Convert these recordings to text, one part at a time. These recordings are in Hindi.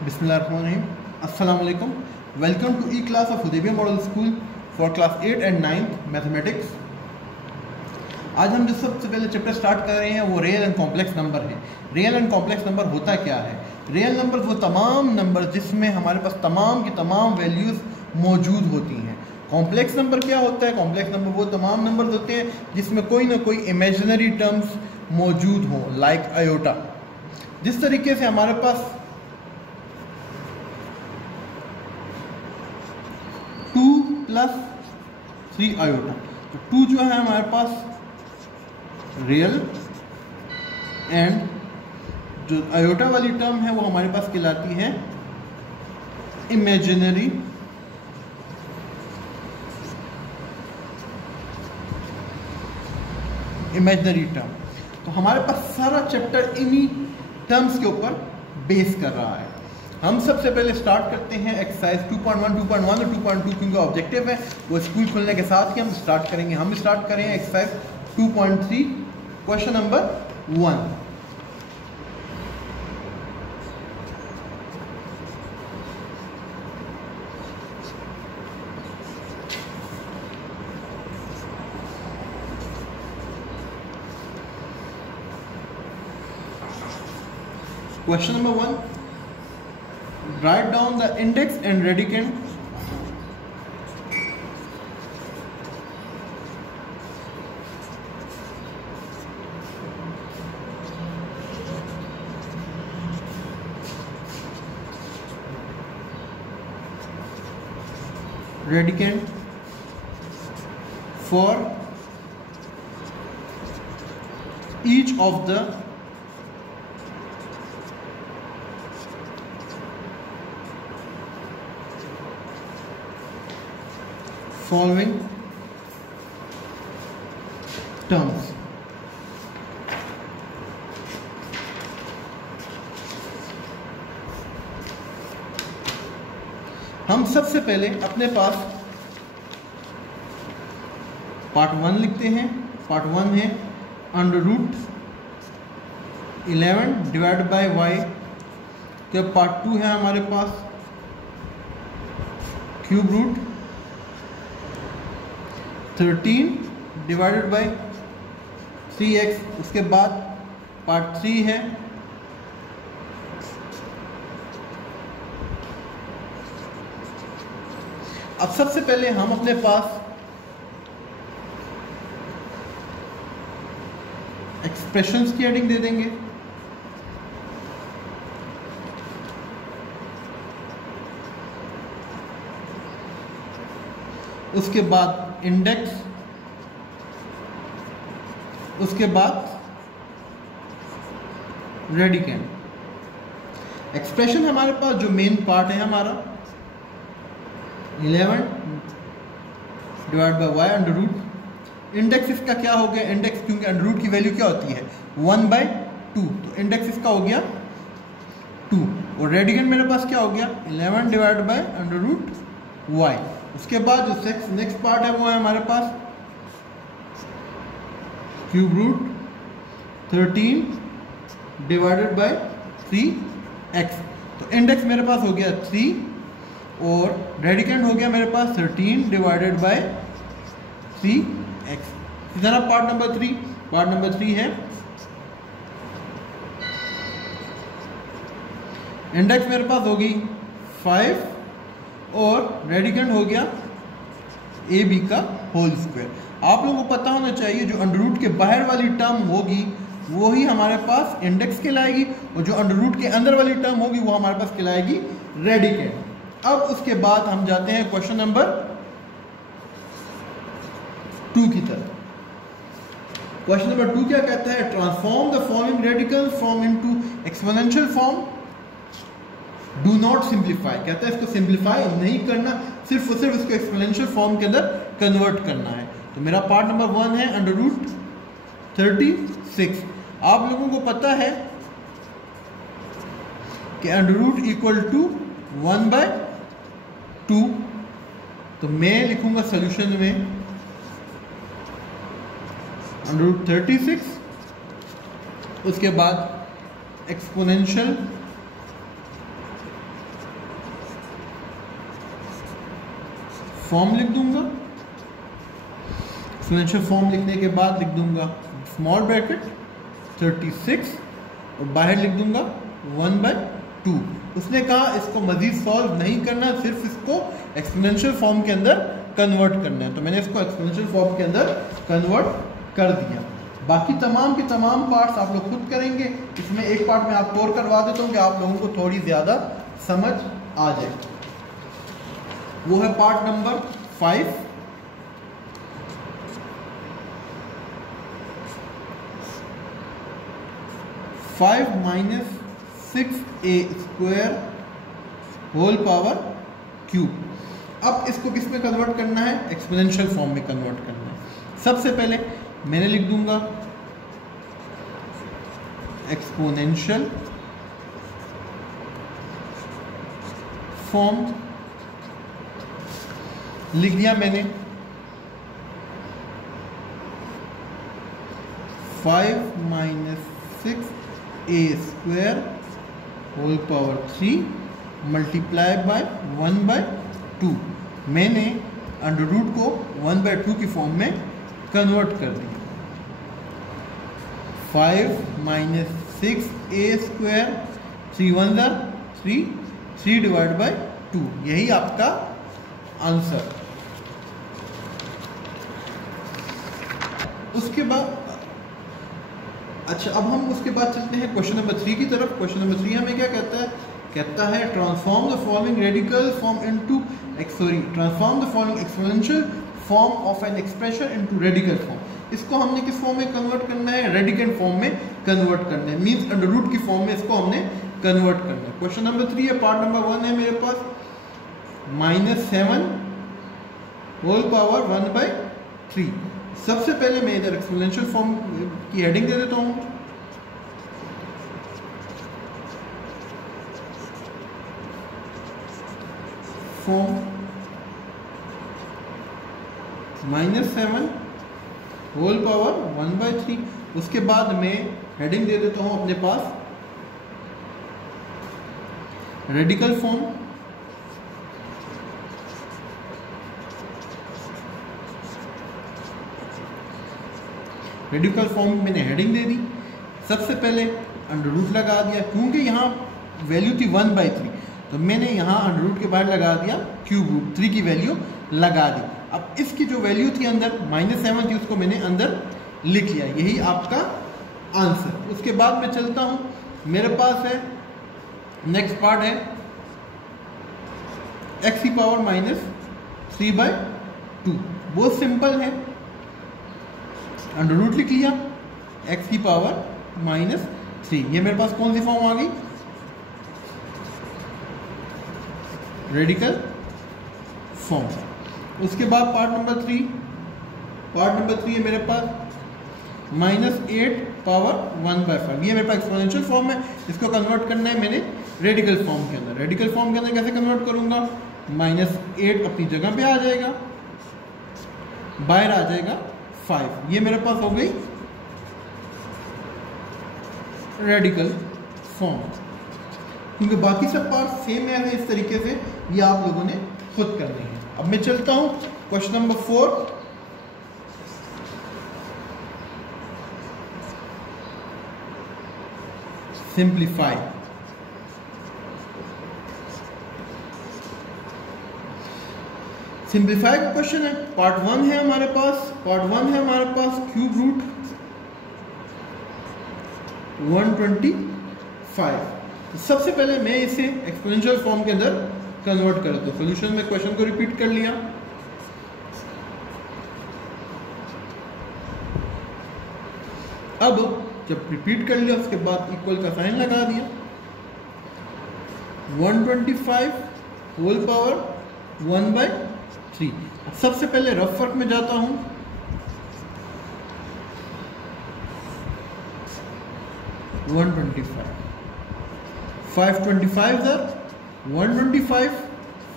बिस्मिल्लाहिर्रहमानिर्रहीम। अस्सलाम वालेकुम। Welcome to e class of Hudaibiya Model School for class 8 and 9 mathematics. आज हम जो सबसे पहले चैप्टर स्टार्ट कर रहे हैं वो रियल एंड कॉम्प्लेक्स नंबर है। रियल एंड कॉम्प्लेक्स नंबर होता क्या है? रियल नंबर वो तमाम नंबर जिसमें हमारे पास तमाम की तमाम वैल्यूज़ मौजूद होती हैं। कॉम्प्लेक्स नंबर क्या होता है? कॉम्प्लेक्स नंबर वो तमाम नंबर होते हैं जिसमें कोई ना कोई इमेजिनरी टर्म्स मौजूद हो, लाइक आयोटा। जिस तरीके से हमारे पास 2 + 3 आयोटा, तो 2 जो है हमारे पास रियल एंड जो आयोटा वाली टर्म है वो हमारे पास कहलाती है इमेजिनरी टर्म। तो हमारे पास सारा चैप्टर इन्हीं टर्म्स के ऊपर बेस कर रहा है। हम सबसे पहले स्टार्ट करते हैं एक्सरसाइज 2.1, 2.1 और 2.2 क्योंकि ऑब्जेक्टिव है वो स्कूल खुलने के साथ ही हम स्टार्ट करेंगे। हम स्टार्ट करेंगे exercise 2.3 question number 1। Question number 1. Write down the index and radicand for each of the following terms। हम सबसे पहले अपने पास पार्ट 1 लिखते हैं। पार्ट 1 है √11 डिवाइड बाय y। जब पार्ट 2 है हमारे पास cube root 13 divided by 3x। उसके बाद पार्ट 3 है अब सबसे पहले हम अपने पास एक्सप्रेशंस की हेडिंग दे देंगे। उसके बाद इंडेक्स, उसके बाद रेडिकेंड। एक्सप्रेशन हमारे पास जो मेन पार्ट है हमारा 11 divide by y under root. Index इसका क्या हो गया? इंडेक्स क्योंकि अंडर रूट की वैल्यू क्या होती है 1/2, तो इंडेक्स इसका हो गया 2। और रेडिकेंड मेरे पास क्या हो गया 11 divide by under root y। उसके बाद जो नेक्स्ट पार्ट है वो है हमारे पास cube root 13 divided by 3x। तो इंडेक्स मेरे पास हो गया 3 और रेडिकेंड हो गया मेरे पास 13 डिवाइडेड बाय 3x। इस तरह पार्ट नंबर 3 है इंडेक्स मेरे पास होगी 5 और रेडिकेंड हो गया AB का होल स्क्वायर। आप लोगों को पता होना चाहिए जो अंडर रूट के बाहर वाली टर्म होगी वो ही हमारे पास इंडेक्स कहलाएगी और जो अंडर रूट के अंदर वाली टर्म होगी वो हमारे पास कहलाएगी रेडिकेंड। अब उसके बाद हम जाते हैं क्वेश्चन नंबर 2 की तरफ। क्वेश्चन नंबर 2 क्या कहता है? Transform the following radical from into exponential form, do not simplify. कहता है इसको सिंप्लीफाई नहीं करना, सिर्फ और सिर्फ इसको एक्सपोनेंशियल फॉर्म के अंदर कन्वर्ट करना है। तो मेरा पार्ट नंबर 1 है √36। आप लोगों को पता है कि √ इक्वल टू 1/2, तो मैं लिखूंगा सॉल्यूशन में √36, उसके बाद एक्सपोनेंशियल फॉर्म लिख दूंगा। एक्सपोनेंशियल फॉर्म लिखने के बाद लिख दूंगा स्मॉल ब्रैकेट 36 और बाहर लिख दूंगा 1/2। उसने कहा इसको मजीद सॉल्व नहीं करना, सिर्फ इसको एक्सपोनेंशियल फॉर्म के अंदर कन्वर्ट करना है, तो मैंने इसको एक्सपोनेंशियल फॉर्म के अंदर कन्वर्ट कर दिया। बाकी तमाम के तमाम पार्ट्स आप लोग खुद करेंगे। इसमें एक पार्ट में आपको और करवा देता हूँ कि आप लोगों को थोड़ी ज़्यादा समझ आ जाए। वो है पार्ट नंबर 5। (5 - 6a² अब इसको किस में कन्वर्ट करना है? एक्सपोनेंशियल फॉर्म में कन्वर्ट करना है। सबसे पहले मैंने लिख दूंगा एक्सपोनेंशियल फॉर्म, लिख दिया मैंने 5 - 6a² मल्टीप्लाई बाय 1/2। मैंने अंडर रूट को 1/2 की फॉर्म में कन्वर्ट कर दिया। 5 - 6a², 3 1 ज़ा 3, 3/2, यही आपका आंसर। उसके बाद अच्छा, अब हम उसके बाद चलते हैं क्वेश्चन नंबर 3 की तरफ। क्वेश्चन नंबर 3 हमें क्या कहता है? कहता है transform the following radical form into transform the following exponential form of an expression into radical form. इसको हमने किस फॉर्म में कन्वर्ट करना है? रेडिकल फॉर्म में कन्वर्ट करना है, मींस अंडर रूट की फॉर्म में इसको हमने कन्वर्ट करना है। क्वेश्चन नंबर 3 है, पार्ट नंबर 1 है मेरे पास -7 1/3। सबसे पहले मैं इधर एक्सपोनेंशियल फॉर्म की हेडिंग दे देता हूँ। फॉर्म -7 1/3। उसके बाद मैं हेडिंग दे देता हूँ अपने पास रेडिकल फॉर्म। रेडिकल फॉर्म मैंने हेडिंग दे दी। सबसे पहले अंडर रूट लगा दिया, क्योंकि यहाँ वैल्यू थी 1/3, तो मैंने यहाँ अंडर रूट के बाहर लगा दिया क्यूब रूट 3 की वैल्यू लगा दी। अब इसकी जो वैल्यू थी अंदर -7 थी, उसको मैंने अंदर लिख लिया, यही आपका आंसर। उसके बाद मैं चलता हूँ, मेरे पास है नेक्स्ट पार्ट है (x⁻³ बहुत सिंपल है, अंडर रूट लिख लिया (x⁻³ ये मेरे पास कौन सी फॉर्म आ गई? Radical form. उसके बाद पार्ट नंबर 3 है मेरे पास (8⁻1/5 ये मेरे पास एक्सपोनेंशियल फॉर्म है, इसको कन्वर्ट करना है मैंने रेडिकल फॉर्म के अंदर। रेडिकल फॉर्म के अंदर कैसे कन्वर्ट करूंगा? -8 अपनी जगह पे आ जाएगा, बाहर आ जाएगा 5, ये मेरे पास हो गई रेडिकल फॉर्म। क्योंकि बाकी सब पार्ट सेम है, इस तरीके से ये आप लोगों ने खुद करनी है। अब मैं चलता हूं क्वेश्चन नंबर 4। सिंप्लीफाई। सिंप्लीफाई का क्वेश्चन है, पार्ट 1 है हमारे पास क्यूब रूट 125। तो सबसे पहले मैं इसे एक्सपोनेंशियल फॉर्म के अंदर कन्वर्ट कर दूं। सॉल्यूशन में क्वेश्चन को रिपीट कर लिया। अब जब रिपीट कर लिया उसके बाद इक्वल का साइन लगा दिया। 125 होल पावर 1/3। सबसे पहले रफ वर्क में जाता हूं। 125 525 ज़र 125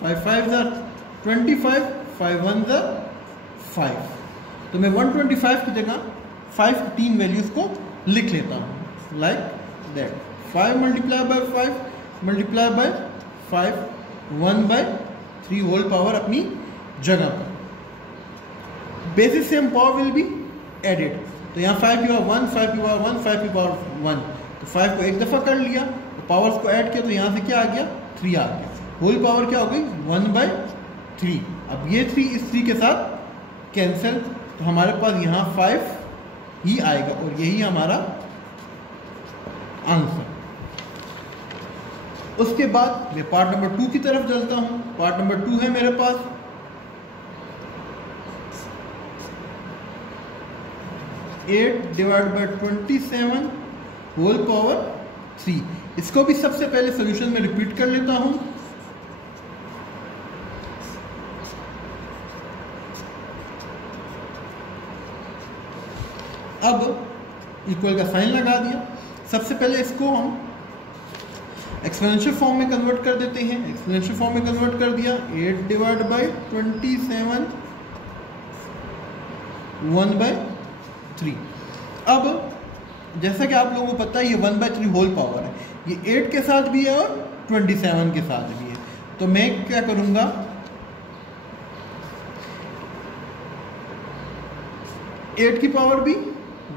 55 ज़र 25 51 ज़र 5। तो मैं 125 की जगह 5 की 3 वैल्यूज को लिख लेता हूँ लाइक दैट। 5 × 5 × 5 1/3 होल पावर अपनी जगह पर। Basis same power will be added. तो यहाँ 5 की पावर 1, 5 की पावर 1, 5 की पावर 1, तो 5 को एक दफ़ा कर लिया, तो पावर्स को ऐड किया, तो यहाँ से क्या आ गया, 3 आ गया। होल पावर क्या हो गई, 1/3। अब ये 3 इस 3 के साथ कैंसिल, तो हमारे पास यहाँ 5 ही आएगा और यही हमारा आंसर। उसके बाद मैं पार्ट नंबर 2 की तरफ चलता हूँ। पार्ट नंबर 2 है मेरे पास 8 डिवाइड बाई 27 होल पावर 3। इसको भी सबसे पहले सॉल्यूशन में रिपीट कर लेता हूं। अब इक्वल का साइन लगा दिया। सबसे पहले इसको हम एक्सपोनेंशियल फॉर्म में कन्वर्ट कर देते हैं। एक्सपोनेंशियल फॉर्म में कन्वर्ट कर दिया, 8 डिवाइड बाई 27 1/3। अब जैसा कि आप लोगों को पता है ये 1/3 होल पावर है, ये 8 के साथ भी है और 27 के साथ भी है। तो मैं क्या करूंगा, एट की पावर भी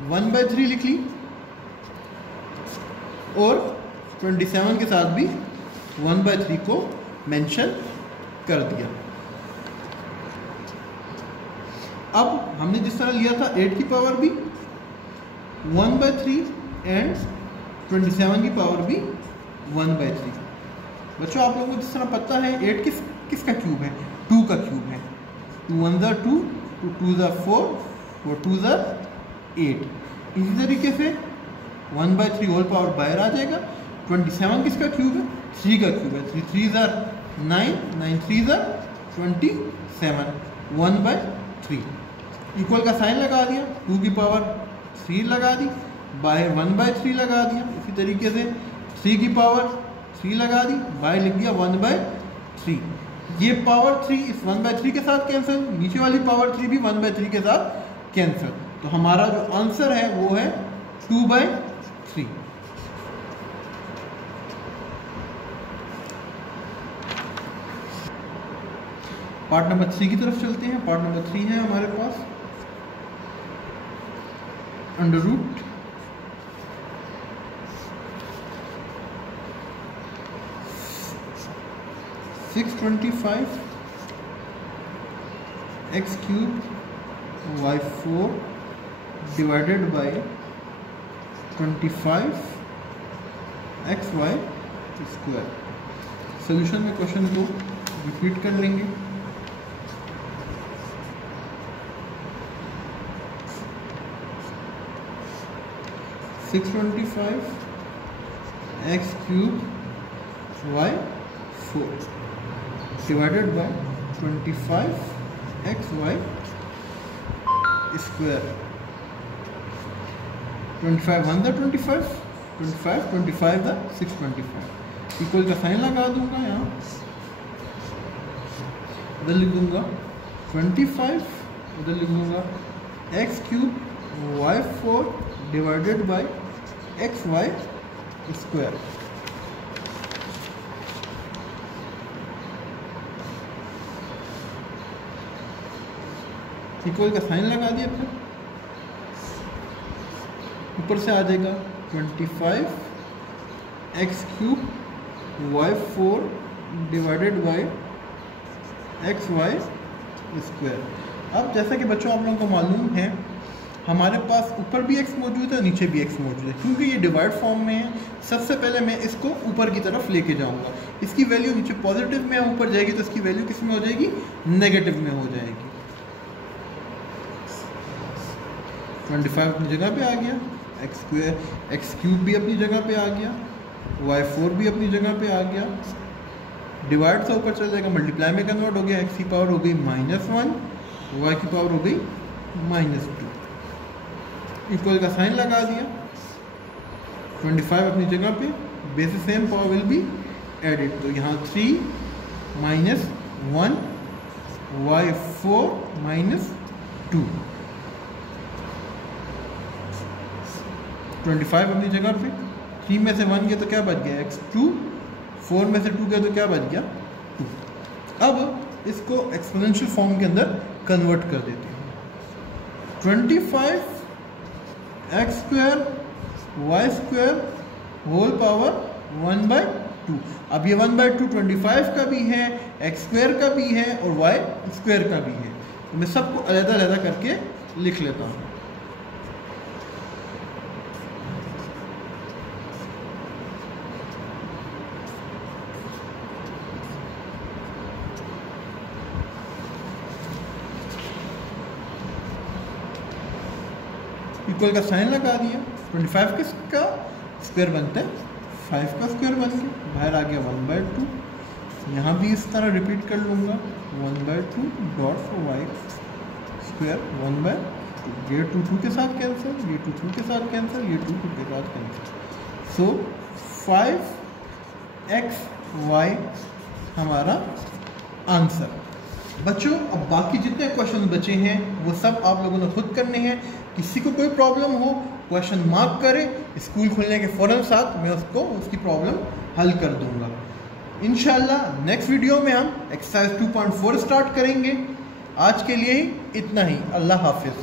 1/3 लिख ली और 27 के साथ भी 1/3 को मेंशन कर दिया। अब हमने जिस तरह लिया था 8 की पावर भी 1/3 एंड 27 की पावर भी 1/3। बच्चों आप लोगों को जिस तरह पता है 8 किसका क्यूब है, 2 का क्यूब है। 2 1 ज़ा 2, 2 2 ज़ा 4, 4 2 ज़ा 8। इसी तरीके से 1/3 होल पावर बाहर आ जाएगा। 27 किसका क्यूब है, 3 का क्यूब है। 3 3 ज़ा 9, 9 3 ज़ा 27, 1/3। इक्वल का साइन लगा दिया, 2 की पावर 3 लगा दी, बाहर 1/3 लगा दिया। इसी तरीके से 3 की पावर 3 लगा दी, बाहर लिख दिया 1/3। ये पावर 3 इस 1/3 के साथ कैंसिल, नीचे वाली पावर 3 भी 1/3 के साथ कैंसिल। तो हमारा जो आंसर है वो है 2/3। पार्ट नंबर 3 की तरफ चलते हैं। पार्ट नंबर 3 है हमारे पास under root x³ y4 divided by 25xy square. Solution में क्वेश्चन को रिपीट कर लेंगे। x³ y4 divided by 25xy square. 25 1 द 25, 25 25 द 625। इक्वल का साइन लगा दूंगा, यहाँ उधर लिख दूंगा 25, उधर लिख दूंगा x³ y4 divided bye xy square. Equal का साइन लगा दिया, फिर ऊपर से आ जाएगा 25x³ y4 divided bye xy square. अब जैसा कि बच्चों आप लोगों को मालूम है हमारे पास ऊपर भी x मौजूद है, नीचे भी x मौजूद है। क्योंकि ये डिवाइड फॉर्म में है, सबसे पहले मैं इसको ऊपर की तरफ लेके जाऊंगा। इसकी वैल्यू नीचे पॉजिटिव में ऊपर जाएगी तो इसकी वैल्यू किस में हो जाएगी, नेगेटिव में हो जाएगी। 25 अपनी जगह पे आ गया, x³ भी अपनी जगह पे आ गया, y4 भी अपनी जगह पे आ गया। डिवाइड से ऊपर चल जाएगा, मल्टीप्लाई में कन्वर्ट हो गया। x की पावर हो गई -1, y की पावर हो गई -2। इक्वल का साइन लगा दिया, 25 अपनी जगह पे, basis same power will be added. तो यहाँ 3 -1 y4 -2। 25 अपनी जगह पे, 3 में से 1 गया तो क्या बच गया x2, 4 में से 2 गया तो क्या बच गया 2। अब इसको एक्सपोनेंशियल फॉर्म के अंदर कन्वर्ट कर देते हैं। 25 X square Y square whole power 1/2। अब ये 1/2 25 का भी है, एक्स स्क्वायर का भी है और वाई स्क्वायर का भी है। तो मैं सबको अलग-अलग करके लिख लेता हूँ। इक्वल का साइन लगा दिया, 25 का स्क्वायर बनता है 5 का स्क्वायर बन के बाहर आ गया 1/2। यहाँ भी इस तरह रिपीट कर लूँगा 1/2 डॉट वाई स्क्वायर 1/2। ये 2 के साथ कैंसिल, ये 2 के साथ कैंसिल, ये 2 के साथ कैंसिल। सो 5x y हमारा आंसर। बच्चों अब बाकी जितने क्वेश्चन बचे हैं वो सब आप लोगों ने खुद करने हैं। किसी को कोई प्रॉब्लम हो क्वेश्चन मार्क करें, स्कूल खुलने के फ़ौरन साथ मैं उसकी प्रॉब्लम हल कर दूंगा। इंशाल्लाह नेक्स्ट वीडियो में हम एक्सरसाइज 2.4 स्टार्ट करेंगे। आज के लिए ही इतना ही। अल्लाह हाफिज़।